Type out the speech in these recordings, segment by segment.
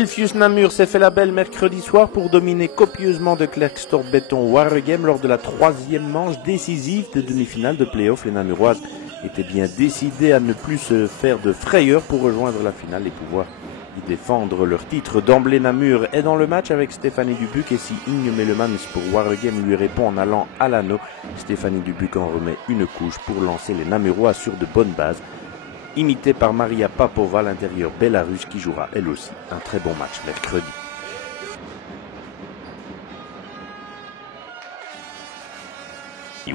Helfius Namur s'est fait la belle mercredi soir pour dominer copieusement de Klerksdorp Béton Waregem lors de la troisième manche décisive des demi-finales de play-off. Les Namuroises étaient bien décidées à ne plus se faire de frayeur pour rejoindre la finale et pouvoir y défendre leur titre. D'emblée, Namur est dans le match avec Stéphanie Dubuc et si Inge Melemans pour Waregem lui répond en allant à l'anneau, Stéphanie Dubuc en remet une couche pour lancer les Namurois sur de bonnes bases. Imité par Maria Papova, l'intérieur bélarusse qui jouera elle aussi un très bon match mercredi.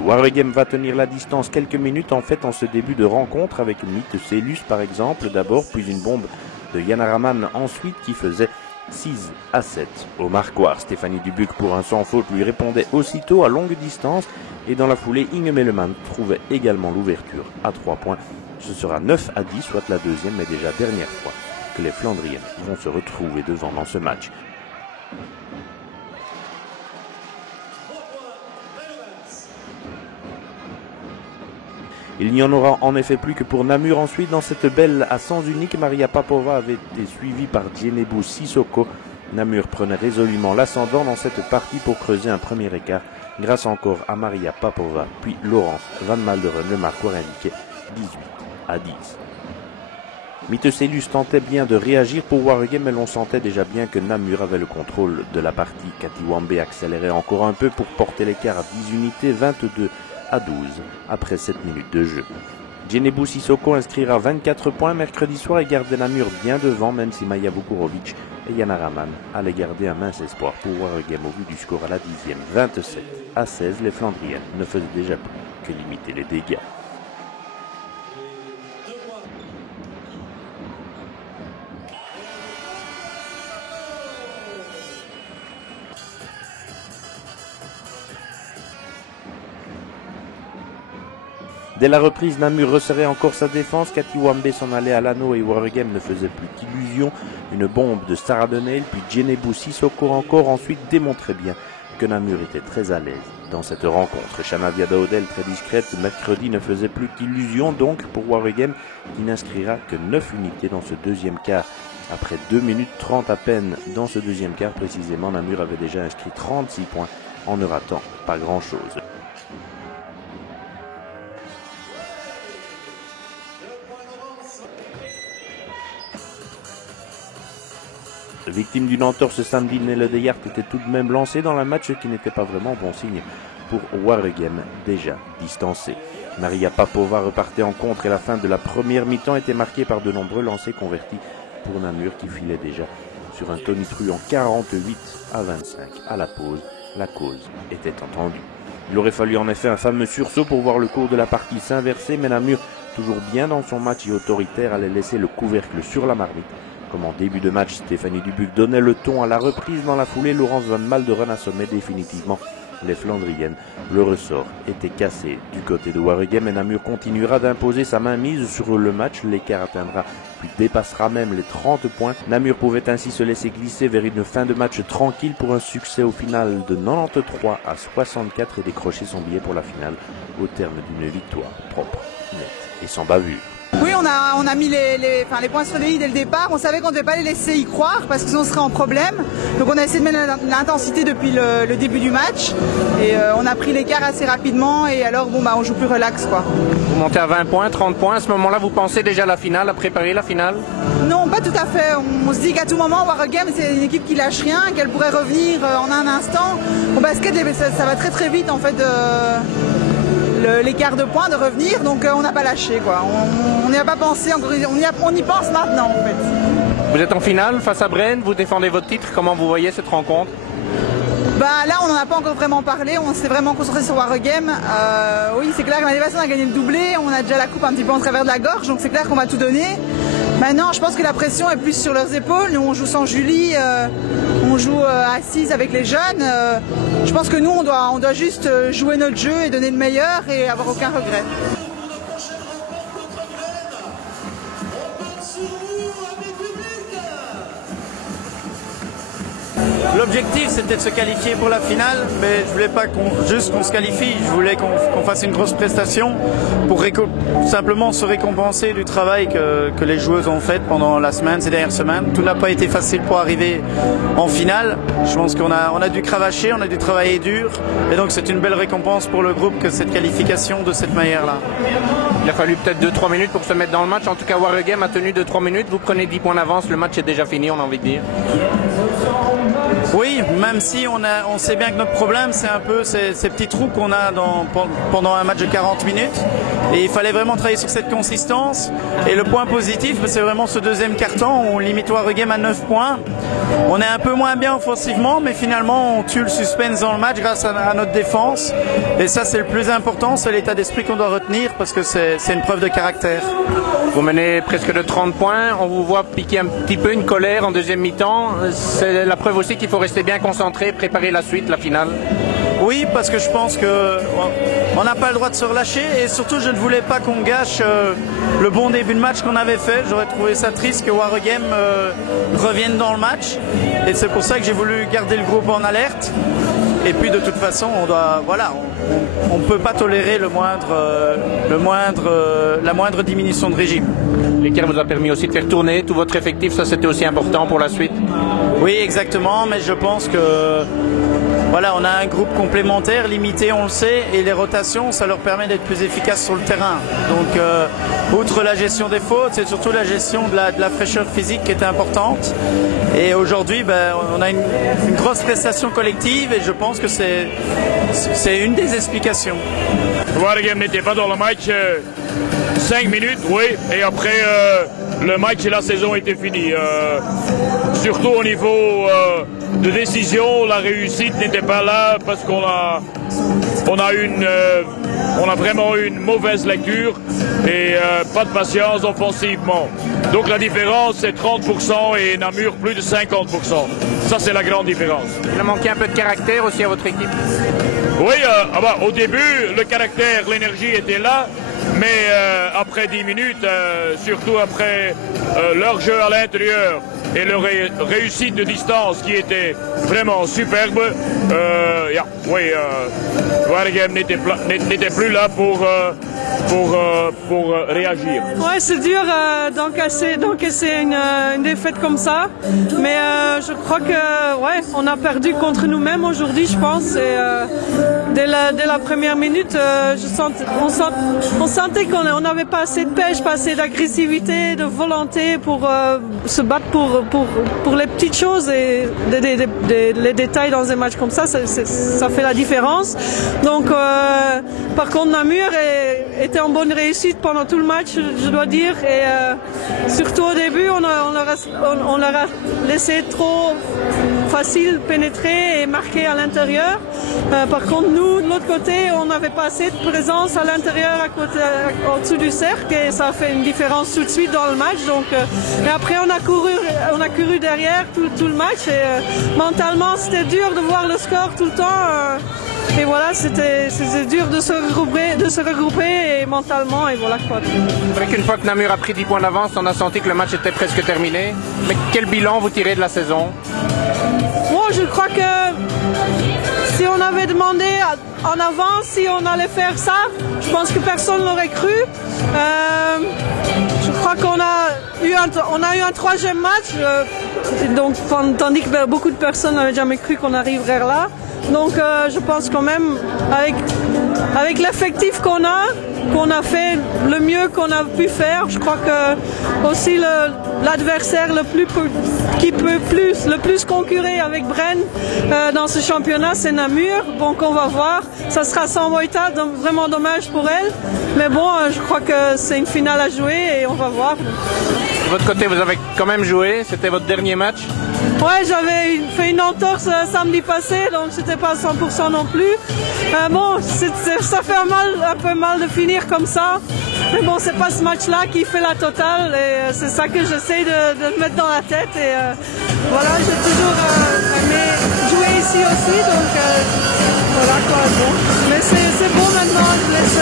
Waregem va tenir la distance quelques minutes en fait en ce début de rencontre avec Mythe Célus par exemple d'abord, puis une bombe de Yana Raman ensuite qui faisait 6-7 au marquoir. Stéphanie Dubuc pour un sans faute lui répondait aussitôt à longue distance et dans la foulée Inge Melemans trouvait également l'ouverture à 3 points. Ce sera 9-10, soit la deuxième mais déjà dernière fois que les Flandriennes vont se retrouver devant dans ce match. Il n'y en aura en effet plus que pour Namur ensuite dans cette belle à sens unique. Maria Papova avait été suivie par Djenebu Sissoko. Namur prenait résolument l'ascendant dans cette partie pour creuser un premier écart grâce encore à Maria Papova, puis Laurence Van Malderen, le marqueur indiquait 18-10. Mythe-Célus tentait bien de réagir pour Waregem, mais l'on sentait déjà bien que Namur avait le contrôle de la partie. Cathy Wambe accélérait encore un peu pour porter l'écart à 10 unités, 22-12 après 7 minutes de jeu. Djenebu Sissoko inscrira 24 points mercredi soir et gardait Namur bien devant, même si Maja Vukurovic et Yana Raman allaient garder un mince espoir pour Waregem au vu du score à la 10e. 27-16, les Flandriennes ne faisaient déjà plus que limiter les dégâts. Dès la reprise, Namur resserrait encore sa défense. Cathy Wambe s'en allait à l'anneau et Waregem ne faisait plus qu'illusion. Une bombe de Sarah Donnell, puis Djenebu Sissoko encore. Ensuite démontrait bien que Namur était très à l'aise dans cette rencontre. Shanavia Daudel, très discrète, mercredi ne faisait plus qu'illusion donc pour Waregem qui n'inscrira que 9 unités dans ce deuxième quart. Après 2 minutes 30 à peine dans ce deuxième quart précisément, Namur avait déjà inscrit 36 points en ne ratant pas grand-chose. Victime d'une entorse samedi, Nelle Deyart était tout de même lancé dans le match, ce qui n'était pas vraiment bon signe pour Waregem, déjà distancé. Maria Papova repartait en contre et la fin de la première mi-temps était marquée par de nombreux lancers convertis pour Namur qui filait déjà sur un tonitruant 48-25 à la pause. La cause était entendue. Il aurait fallu en effet un fameux sursaut pour voir le cours de la partie s'inverser, mais Namur, toujours bien dans son match et autoritaire, allait laisser le couvercle sur la marmite. Comme en début de match, Stéphanie Dubuc donnait le ton à la reprise dans la foulée. Laurence Van Malderen assommait définitivement les Flandriennes. Le ressort était cassé du côté de Waregem et Namur continuera d'imposer sa mainmise sur le match. L'écart atteindra puis dépassera même les 30 points. Namur pouvait ainsi se laisser glisser vers une fin de match tranquille pour un succès au final de 93-64 et décrocher son billet pour la finale au terme d'une victoire propre, nette et sans bavure. Oui, on a mis les points sur les i dès le départ. On savait qu'on ne devait pas les laisser y croire parce que sinon on serait en problème. Donc on a essayé de mettre l'intensité depuis le début du match. Et on a pris l'écart assez rapidement et alors on joue plus relax quoi. Vous montez à 20 points, 30 points. À ce moment-là, vous pensez déjà à la finale, à préparer la finale? Non, pas tout à fait. On se dit qu'à tout moment, Waregem, c'est une équipe qui lâche rien, qu'elle pourrait revenir en un instant. Au basket, ça va très très vite en fait. L'écart de points de revenir, donc on n'a pas lâché quoi. On n'y a pas pensé, on y pense maintenant en fait. Vous êtes en finale face à Brenne, vous défendez votre titre, comment vous voyez cette rencontre? Là on n'en a pas encore vraiment parlé, on s'est vraiment concentré sur Waregem. Oui c'est clair que l'année passée on a gagné le doublé, on a déjà la coupe un petit peu en travers de la gorge, donc c'est clair qu'on va tout donner. Maintenant je pense que la pression est plus sur leurs épaules, nous on joue sans Julie, on joue assise avec les jeunes. Je pense que nous on doit juste jouer notre jeu et donner le meilleur et avoir aucun regret. l'objectif c'était de se qualifier pour la finale, mais je voulais pas juste qu'on se qualifie, je voulais qu'on fasse une grosse prestation pour simplement se récompenser du travail que les joueuses ont fait pendant la semaine, ces dernières semaines. Tout n'a pas été facile pour arriver en finale. Je pense qu'on a dû cravacher, on a dû travailler dur, et donc c'est une belle récompense pour le groupe que cette qualification de cette manière-là. Il a fallu peut-être 2-3 minutes pour se mettre dans le match. En tout cas, Waregem a tenu 2-3 minutes. Vous prenez 10 points d'avance. Le match est déjà fini, on a envie de dire. Oui, même si on sait bien que notre problème, c'est un peu ces petits trous qu'on a pendant un match de 40 minutes. Et il fallait vraiment travailler sur cette consistance. Et le point positif, c'est vraiment ce deuxième quart-temps où on limite Waregem à 9 points. On est un peu moins bien offensivement, mais finalement, on tue le suspense dans le match grâce à notre défense. Et ça, c'est le plus important, c'est l'état d'esprit qu'on doit retenir parce que c'est une preuve de caractère. Vous menez presque de 30 points. On vous voit piquer un petit peu une colère en deuxième mi-temps. C'est la preuve aussi qu'il faut rester bien concentré, préparer la suite, la finale. Oui, parce que je pense qu'on n'a pas le droit de se relâcher et surtout je ne voulais pas qu'on gâche le bon début de match qu'on avait fait. J'aurais trouvé ça triste que Waregem revienne dans le match et c'est pour ça que j'ai voulu garder le groupe en alerte. Et puis de toute façon, on ne peut pas tolérer la moindre diminution de régime. L'écart vous a permis aussi de faire tourner tout votre effectif, ça c'était aussi important pour la suite. Oui, exactement, mais je pense que on a un groupe complémentaire, limité, on le sait, et les rotations, ça leur permet d'être plus efficaces sur le terrain. Donc, outre la gestion des fautes, c'est surtout la gestion de la fraîcheur physique qui est importante. Et aujourd'hui, on a une grosse prestation collective, et je pense que c'est une des explications. Waregem n'était pas dans le match 5 minutes, oui, et après le match et la saison étaient finis. Surtout au niveau de décision, la réussite n'était pas là parce qu'on a vraiment eu une mauvaise lecture et pas de patience offensivement. Donc la différence c'est 30% et Namur plus de 50%. Ça c'est la grande différence. Il a manqué un peu de caractère aussi à votre équipe. Oui, au début le caractère, l'énergie était là. Mais après 10 minutes, surtout après leur jeu à l'intérieur et leur réussite de distance qui était vraiment superbe, Waregem n'était plus là pour réagir. Ouais, c'est dur d'encaisser une défaite comme ça, mais je crois que on a perdu contre nous-mêmes aujourd'hui, je pense. Et, dès la première minute, on sentait qu'on n'avait pas assez de pêche, pas assez d'agressivité, de volonté pour se battre pour les petites choses et les détails dans un match comme ça, ça fait la différence. Donc, par contre, Namur était en bonne réussite pendant tout le match, je dois dire, et surtout au début, on leur a laissé trop facile pénétrer et marquer à l'intérieur. Par contre, nous, de l'autre côté, on n'avait pas assez de présence à l'intérieur, au-dessus du cercle, et ça a fait une différence tout de suite dans le match. Donc, et après, on a couru derrière tout le match, et mentalement, c'était dur de voir le score tout le temps. Et voilà, c'était dur de se regrouper et mentalement, et voilà quoi. C'est vrai qu'une fois que Namur a pris 10 points d'avance, on a senti que le match était presque terminé. Mais quel bilan vous tirez de la saison? Moi, je crois que si on avait demandé en avance si on allait faire ça, je pense que personne ne l'aurait cru. Je crois qu'on a eu un troisième match, donc, tandis que beaucoup de personnes n'avaient jamais cru qu'on arriverait là. Donc je pense quand même, avec l'effectif qu'on a fait le mieux qu'on a pu faire. Je crois que aussi l'adversaire qui peut le plus concurrer avec Bren dans ce championnat, c'est Namur. Donc on va voir. Ça sera sans Moïta, donc vraiment dommage pour elle. Mais bon, je crois que c'est une finale à jouer et on va voir. De votre côté, vous avez quand même joué. C'était votre dernier match. Ouais, j'avais fait une entorse samedi passé, donc c'était pas à 100% non plus. Bon, ça fait un peu mal de finir comme ça. Mais bon, c'est pas ce match-là qui fait la totale, et c'est ça que j'essaie de mettre dans la tête. Et voilà, j'ai toujours aimé jouer ici aussi, donc voilà quoi. Bon. Mais c'est bon maintenant, je laisse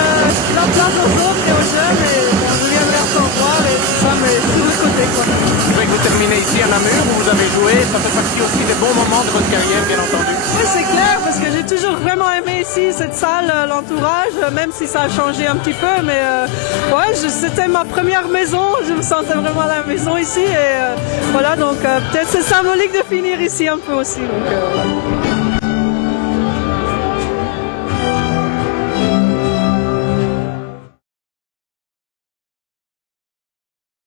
la place aux autres et aux jeunes, et je viendrai encore voir et tout ça, mais sur le côté quoi. C'est vrai que vous terminez ici à Namur, où vous avez joué, ça fait partie aussi de bons moments de votre carrière, bien entendu. Oui, c'est clair, parce que j'ai toujours vraiment aimé ici, cette salle, l'entourage, même si ça a changé un petit peu. Mais c'était ma première maison, je me sentais vraiment à la maison ici. Et voilà, donc peut-être c'est symbolique de finir ici un peu aussi. Donc,